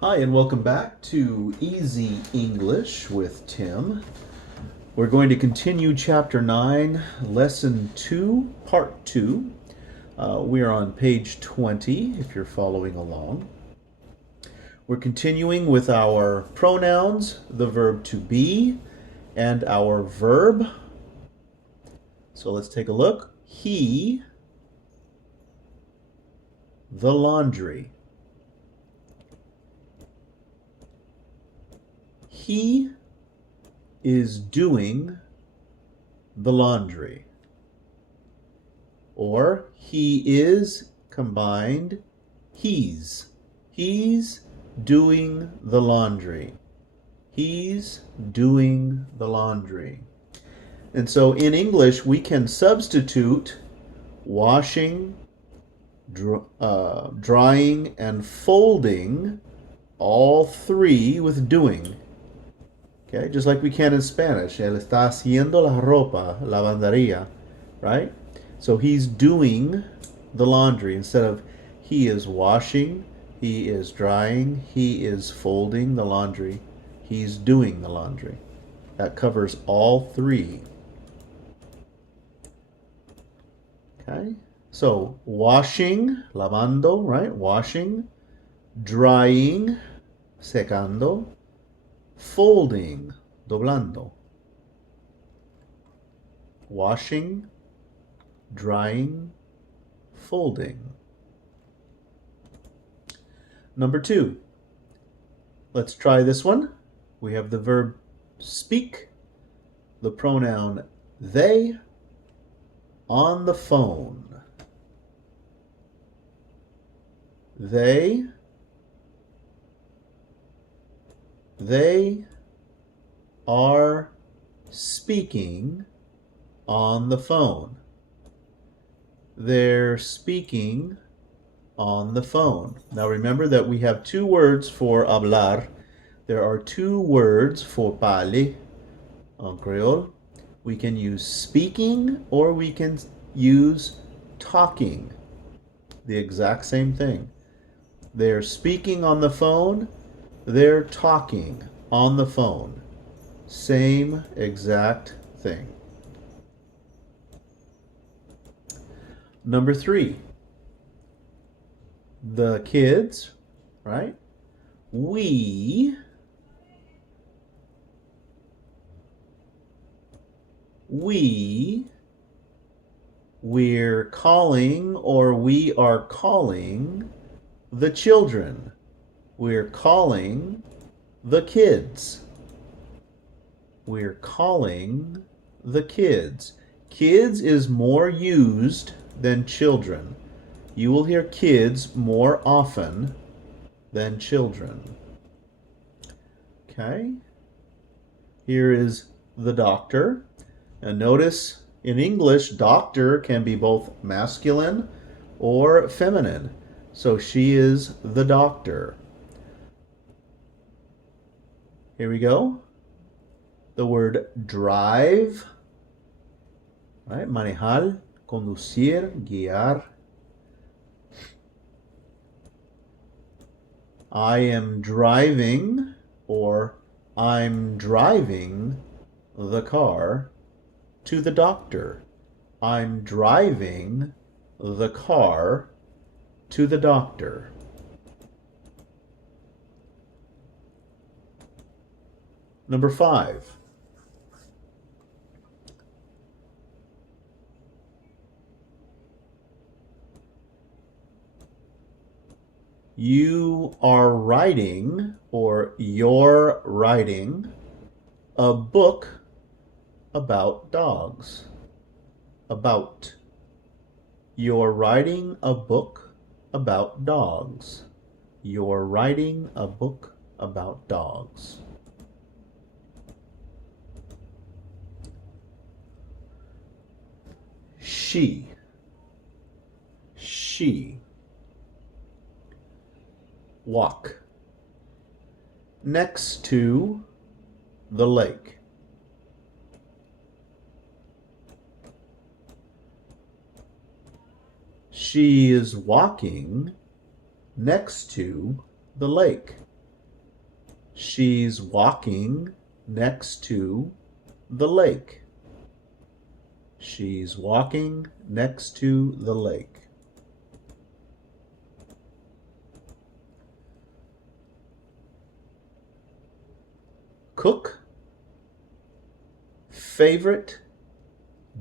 Hi, and welcome back to Easy English with Tim. We're going to continue Chapter 9, Lesson 2, Part 2. We are on page 20 if you're following along. We're continuing with our pronouns, the verb to be, and our verb. So let's take a look. He, the laundry. He is doing the laundry. Or he is combined he's. He's doing the laundry. He's doing the laundry. And so in English, we can substitute washing, drying, and folding, all three with doing. Okay, just like we can in Spanish. Él está haciendo la ropa, lavandería, right? So he's doing the laundry instead of he is washing, he is drying, he is folding the laundry. He's doing the laundry. That covers all three. Okay, so washing, lavando, right? Washing, drying, secando, folding, doblando. Washing, drying, folding. Number 2. Let's try this one. We have the verb speak, the pronoun they, on the phone. They are speaking on the phone. They're speaking on the phone. Now remember that we have two words for hablar. There are two words for parler en Creole. We can use speaking or we can use talking. The exact same thing. They're speaking on the phone. They're talking on the phone. Same exact thing. Number 3. The kids, right? We're calling or we are calling the children. We're calling the kids. We're calling the kids. Kids is more used than children. You will hear kids more often than children. Okay. Here is the doctor. And notice in English, doctor can be both masculine or feminine. So she is the doctor. Here we go. The word drive, right? Manejar, conducir, guiar. I am driving or I'm driving the car to the doctor. I'm driving the car to the doctor. Number 5. You are writing or you're writing a book about dogs. About. You're writing a book about dogs. You're writing a book about dogs. She. Walk. Next to the lake. She is walking next to the lake. She's walking next to the lake. She's walking next to the lake. Cook, favorite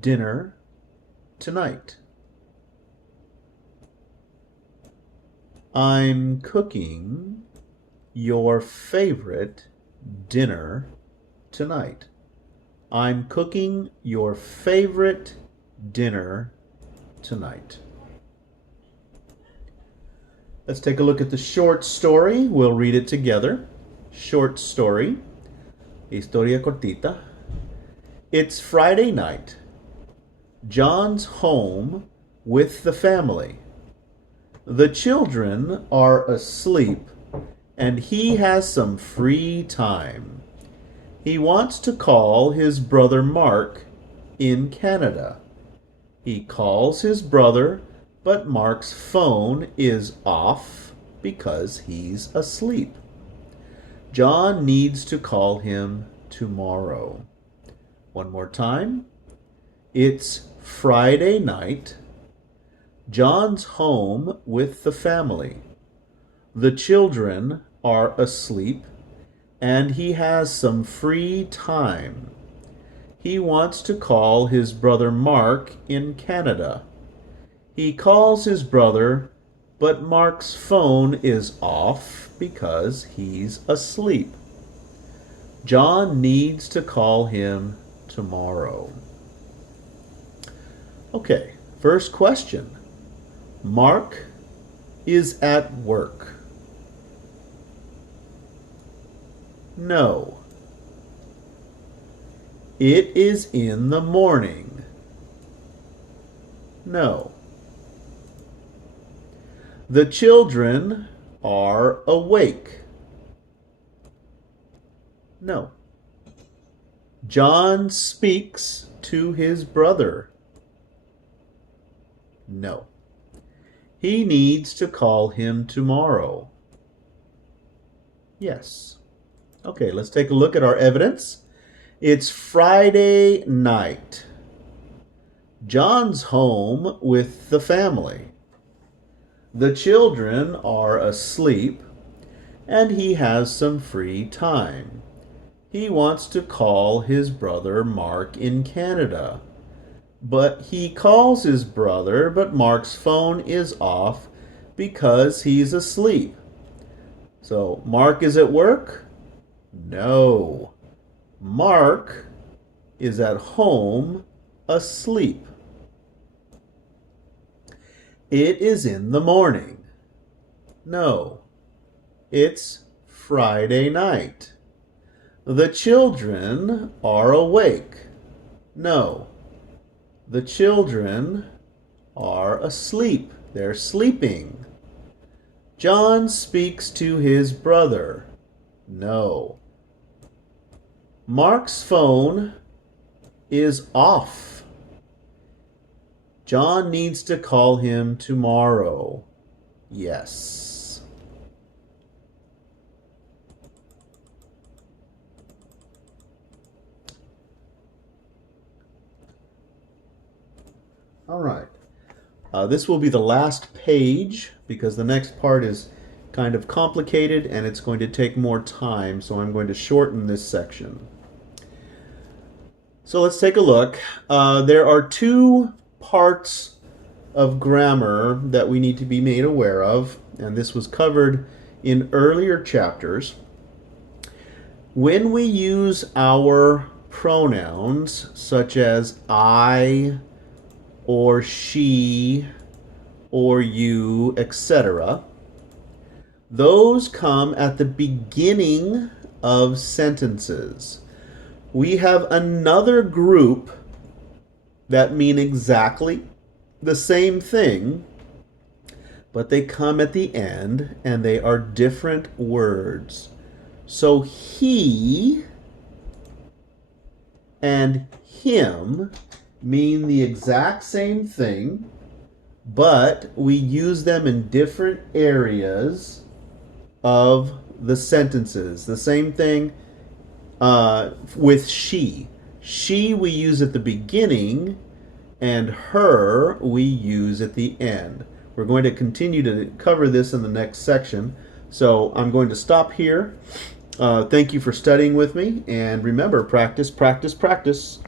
dinner tonight. I'm cooking your favorite dinner tonight. I'm cooking your favorite dinner tonight. Let's take a look at the short story. We'll read it together. Short story. Historia cortita. It's Friday night. John's home with the family. The children are asleep and he has some free time. He wants to call his brother Mark in Canada. He calls his brother, but Mark's phone is off because he's asleep. John needs to call him tomorrow. One more time. It's Friday night. John's home with the family. The children are asleep and he has some free time. He wants to call his brother Mark in Canada. He calls his brother, but Mark's phone is off because he's asleep. John needs to call him tomorrow. Okay, first question. Mark is at work. No. It is in the morning. No. The children are awake. No. John speaks to his brother. No. He needs to call him tomorrow. Yes. Okay, let's take a look at our evidence. It's Friday night. John's home with the family. The children are asleep and he has some free time. He wants to call his brother Mark in Canada. But he calls his brother, but Mark's phone is off because he's asleep. So, Mark is at work? No. Mark is at home asleep. It is in the morning. No. It's Friday night. The children are awake. No. The children are asleep. They're sleeping. John speaks to his brother. No. Mark's phone is off. John needs to call him tomorrow. Yes. All right. This will be the last page because the next part is kind of complicated and it's going to take more time, so I'm going to shorten this section. So let's take a look. There are two parts of grammar that we need to be made aware of, and this was covered in earlier chapters. When we use our pronouns such as I or she or you, etc., those come at the beginning of sentences. We have another group that mean exactly the same thing, but they come at the end and they are different words. So he and him mean the exact same thing, but we use them in different areas of the sentences. The same thing with she. She we use at the beginning, and her we use at the end. We're going to continue to cover this in the next section. So I'm going to stop here. Thank you for studying with me, and remember, practice, practice, practice.